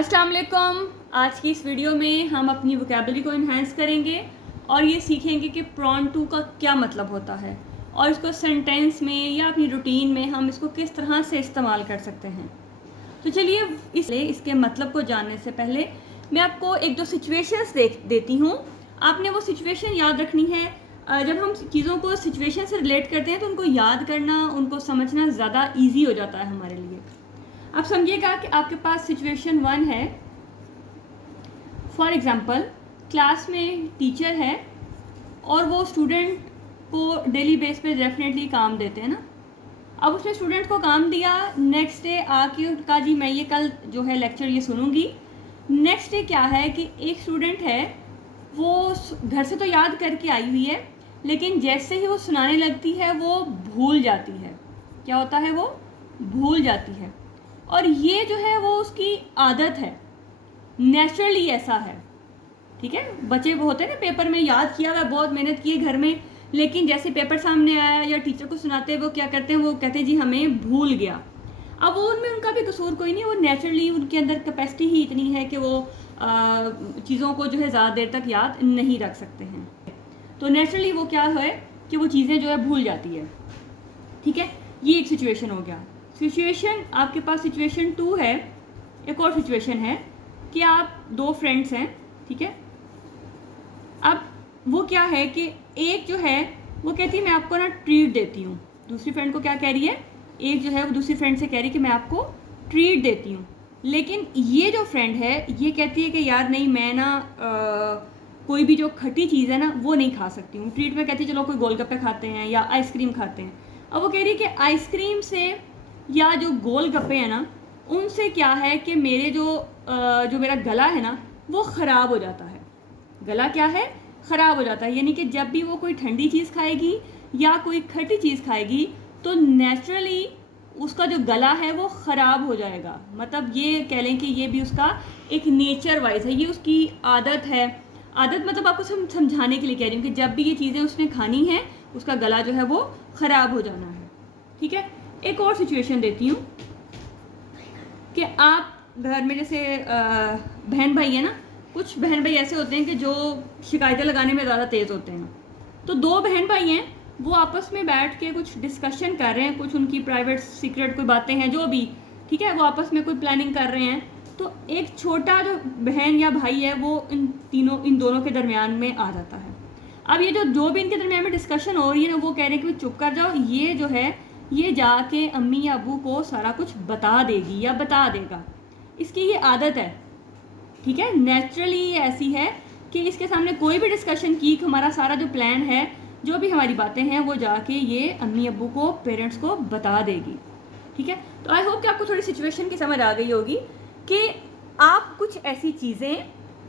अस्सलाम वालेकुम। आज की इस वीडियो में हम अपनी वोकैबुलरी को इन्हांस करेंगे और ये सीखेंगे कि प्रॉन टू का क्या मतलब होता है और इसको सेंटेंस में या अपनी रूटीन में हम इसको किस तरह से इस्तेमाल कर सकते हैं। तो चलिए इसके मतलब को जानने से पहले मैं आपको एक दो सिचुएशंस देती हूँ। आपने वो सिचुएशन याद रखनी है। जब हम चीज़ों को सिचुएशन से रिलेट करते हैं तो उनको याद करना, उनको समझना ज़्यादा ईजी हो जाता है हमारे लिए। आप समझिएगा कि आपके पास सिचुएशन 1 है। फॉर एग्ज़ाम्पल, क्लास में टीचर है और वो स्टूडेंट को डेली बेस पे डेफिनेटली काम देते हैं ना। अब उसने स्टूडेंट को काम दिया, नेक्स्ट डे आके कहा जी मैं ये कल जो है लेक्चर ये सुनूंगी। नेक्स्ट डे क्या है कि एक स्टूडेंट है, वो घर से तो याद करके आई हुई है, लेकिन जैसे ही वो सुनाने लगती है वो भूल जाती है। क्या होता है? वो भूल जाती है। और ये जो है वो उसकी आदत है, नेचुरली ऐसा है। ठीक है, बच्चे वो होते हैं ना, पेपर में याद किया हुआ, बहुत मेहनत की है घर में, लेकिन जैसे पेपर सामने आया या टीचर को सुनाते हैं वो क्या करते हैं, वो कहते हैं जी हमें भूल गया। अब वो उनमें उनका भी कसूर कोई नहीं, वो नेचुरली उनके अंदर कैपेसिटी ही इतनी है कि वो चीज़ों को जो है ज़्यादा देर तक याद नहीं रख सकते हैं। तो नेचुरली वो क्या है कि वो चीज़ें जो है भूल जाती है। ठीक है, ये एक सिचुएशन हो गया। सिचुएशन आपके पास सिचुएशन 2 है। एक और सिचुएशन है कि आप दो फ्रेंड्स हैं। ठीक है, अब वो क्या है कि एक जो है वो कहती है मैं आपको ना ट्रीट देती हूँ। दूसरी फ्रेंड को क्या कह रही है? एक जो है वो दूसरी फ्रेंड से कह रही है कि मैं आपको ट्रीट देती हूँ। लेकिन ये जो फ्रेंड है ये कहती है कि यार नहीं, मैं ना कोई भी जो खट्टी चीज़ है ना वो नहीं खा सकती हूँ। ट्रीट में कहती है चलो कोई गोलगप्पे खाते हैं या आइसक्रीम खाते हैं। अब वो कह रही है कि आइसक्रीम से या जो गोलगप्पे हैं ना उनसे क्या है कि मेरे जो मेरा गला है ना वो ख़राब हो जाता है। गला क्या है? ख़राब हो जाता है। यानी कि जब भी वो कोई ठंडी चीज़ खाएगी या कोई खट्टी चीज़ खाएगी तो नेचुरली उसका जो गला है वो ख़राब हो जाएगा। मतलब ये कह लें कि ये भी उसका एक नेचर वाइज है, ये उसकी आदत है। आदत मतलब आपको समझाने के लिए कह रही हूँ कि जब भी ये चीज़ें उसने खानी है उसका गला जो है वो ख़राब हो जाना है। ठीक है, एक और सिचुएशन देती हूँ कि आप घर में जैसे बहन भाई है ना, कुछ बहन भाई ऐसे होते हैं कि जो शिकायतें लगाने में ज़्यादा तेज़ होते हैं। तो दो बहन भाई हैं, वो आपस में बैठ के कुछ डिस्कशन कर रहे हैं, कुछ उनकी प्राइवेट सीक्रेट कोई बातें हैं जो भी। ठीक है, वो आपस में कोई प्लानिंग कर रहे हैं। तो एक छोटा जो बहन या भाई है वो इन दोनों के दरमियान में आ जाता है। अब ये जो भी इनके दरमियान में डिस्कशन हो रही है ना, वो कह रहे हैं कि चुप कर जाओ, ये जो है ये जाके अम्मी या अबू को सारा कुछ बता देगी या बता देगा। इसकी ये आदत है। ठीक है, नेचुरली ऐसी है कि इसके सामने कोई भी डिस्कशन की, हमारा सारा जो प्लान है, जो भी हमारी बातें हैं, वो जाके ये अम्मी अबू को, पेरेंट्स को बता देगी। ठीक है, तो आई होप कि आपको थोड़ी सिचुएशन की समझ आ गई होगी कि आप कुछ ऐसी चीज़ें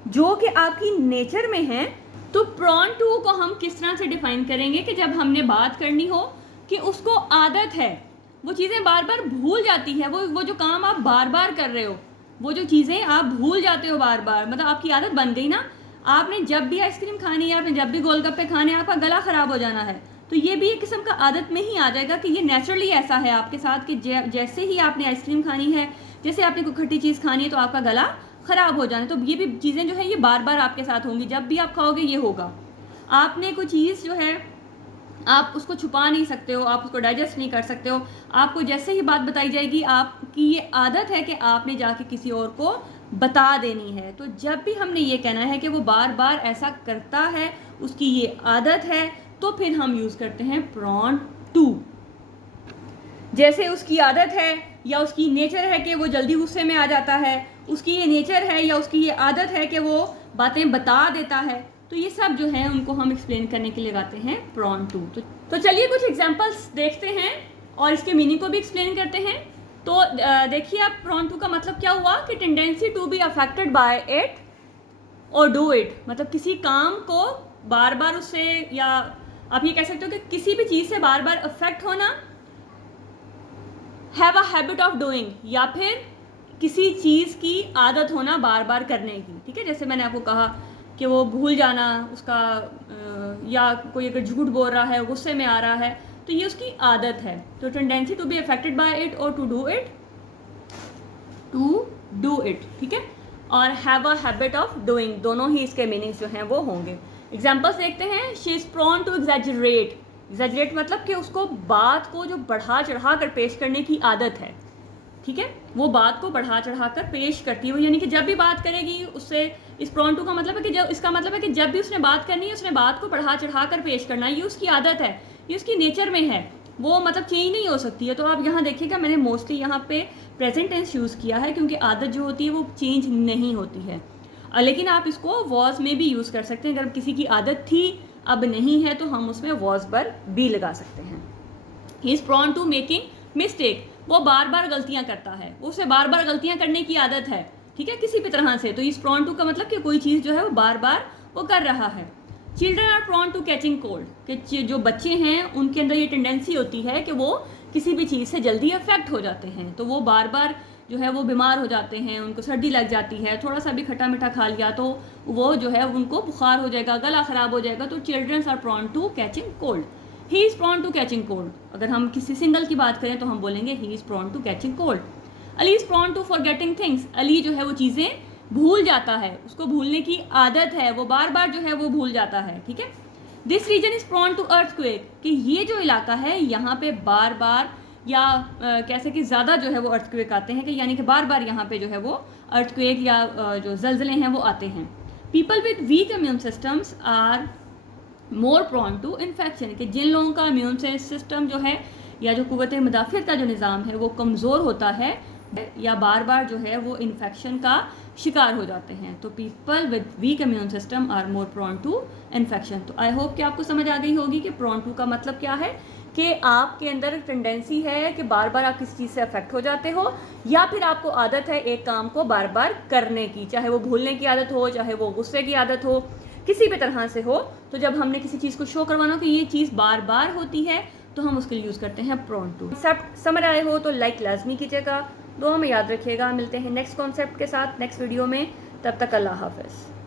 जो कि आपकी नेचर में हैं, तो प्रॉन टू को हम किस तरह से डिफाइन करेंगे कि जब हमने बात करनी हो कि उसको आदत है, वो चीज़ें बार बार भूल जाती है, वो जो काम आप बार बार कर रहे हो, वो जो चीज़ें आप भूल जाते हो बार बार, मतलब आपकी आदत बन गई ना। आपने जब भी आइसक्रीम खानी है, आपने जब भी गोलगप्पे खाने, आपका गला ख़राब हो जाना है। तो ये भी एक किस्म का आदत में ही आ जाएगा कि ये नेचुरली ऐसा है आपके साथ कि जैसे ही आपने आइसक्रीम खानी है, जैसे आपने कोई खट्टी चीज़ खानी है तो आपका गला ख़राब हो जाना है। तो ये भी चीज़ें जो है ये बार बार आपके साथ होंगी, जब भी आप खाओगे ये होगा। आपने कोई चीज़ जो है आप उसको छुपा नहीं सकते हो, आप उसको डाइजेस्ट नहीं कर सकते हो। आपको जैसे ही बात बताई जाएगी, आपकी ये आदत है कि आपने जाके किसी और को बता देनी है। तो जब भी हमने ये कहना है कि वो बार बार ऐसा करता है, उसकी ये आदत है, तो फिर हम यूज़ करते हैं प्रॉन टू। जैसे उसकी आदत है या उसकी नेचर है कि वो जल्दी गुस्से में आ जाता है, उसकी ये नेचर है या उसकी ये आदत है कि वो बातें बता देता है। तो ये सब जो है उनको हम एक्सप्लेन करने के लिए लगाते हैं प्रॉन टू। तो चलिए कुछ एग्जांपल्स देखते हैं और इसके मीनिंग को भी एक्सप्लेन करते हैं। तो देखिए आप, प्रॉन टू का मतलब क्या हुआ कि tendency to be affected by it और डू इट, मतलब किसी काम को बार बार उससे, या आप ये कह सकते हो कि किसी भी चीज़ से बार बार अफेक्ट होना, have a habit of doing, या फिर किसी चीज़ की आदत होना बार बार करने की। ठीक है, जैसे मैंने आपको कहा कि वो भूल जाना उसका, या कोई अगर झूठ बोल रहा है, गुस्से में आ रहा है, तो ये उसकी आदत है। तो tendency to be affected by it और टू डू इट। ठीक है, और have a habit of doing, दोनों ही इसके मीनिंग्स जो हैं वो होंगे। एग्जाम्पल्स देखते हैं। She is prone to exaggerate. Exaggerate मतलब कि उसको बात को जो बढ़ा चढ़ा कर पेश करने की आदत है, ठीक है, वो बात को बढ़ा चढ़ा कर पेश करती है, यानी कि जब भी बात करेगी उससे, इस प्रोन टू का मतलब है कि जब, इसका मतलब है कि जब भी उसने बात करनी है उसने बात को बढ़ा चढ़ा कर पेश करना, ये उसकी आदत है, ये उसकी नेचर में है, वो मतलब चेंज नहीं हो सकती है। तो आप यहाँ देखिएगा मैंने मोस्टली यहाँ पे प्रेजेंट टेंस यूज़ किया है, क्योंकि आदत जो होती है वो चेंज नहीं होती है। लेकिन आप इसको वॉज में भी यूज़ कर सकते हैं। अगर किसी की आदत थी अब नहीं है तो हम उसमें वॉज पर भी लगा सकते हैं। He is prone to making mistake, वो बार बार गलतियां करता है, उसे बार बार गलतियां करने की आदत है, ठीक है, किसी भी तरह से। तो इस प्रोन टू का मतलब कि कोई चीज़ जो है वो बार बार वो कर रहा है। Children are prone to catching cold, कि जो बच्चे हैं उनके अंदर ये टेंडेंसी होती है कि वो किसी भी चीज़ से जल्दी अफेक्ट हो जाते हैं, तो वो बार बार जो है वो बीमार हो जाते हैं, उनको सर्दी लग जाती है, थोड़ा सा भी खट्टा मीठा खा लिया तो वो जो है उनको बुखार हो जाएगा, गला ख़राब हो जाएगा। तो children are prone to catching cold. He is prone to catching cold, अगर हम किसी सिंगल की बात करें तो हम बोलेंगे he is prone to catching cold. Ali is prone to forgetting things, Ali जो है वो चीज़ें भूल जाता है, उसको भूलने की आदत है, वो बार बार जो है वो भूल जाता है, ठीक है। This region is prone to earthquake, कि ये जो इलाका है यहाँ पे बार बार या कैसे कि ज़्यादा जो है वो अर्थक्वेक आते हैं, कि यानी कि बार बार यहाँ पे जो है वो अर्थक्वेक या जो जल्जले हैं वो आते हैं। People with weak immune systems are more prone to infection, कि जिन लोगों का इम्यून सिस्टम जो है या जो कुव्वत मुदाफ़ियत का जो निज़ाम है वो कमज़ोर होता है या बार बार जो है वो इन्फेक्शन का शिकार हो जाते हैं। तो people with weak immune system are more prone to infection. तो आई होप कि आपको समझ आ गई होगी कि प्रोन टू का मतलब क्या है, कि आपके अंदर टेंडेंसी है कि बार बार आप किसी चीज़ से अफेक्ट हो जाते हो, या फिर आपको आदत है एक काम को बार बार करने की, चाहे वो भूलने की आदत हो, चाहे वो गुस्से की आदत हो, किसी भी तरह से हो। तो जब हमने किसी चीज़ को शो करवाना कि ये चीज़ बार बार होती है तो हम उसके लिए यूज़ करते हैं प्रोन टू। कॉन्सेप्ट समझ आए हो तो लाइक लाजमी कीजिएगा, दुआ में याद रखिएगा। मिलते हैं नेक्स्ट कॉन्सेप्ट के साथ नेक्स्ट वीडियो में, तब तक अल्लाह हाफ़िज़।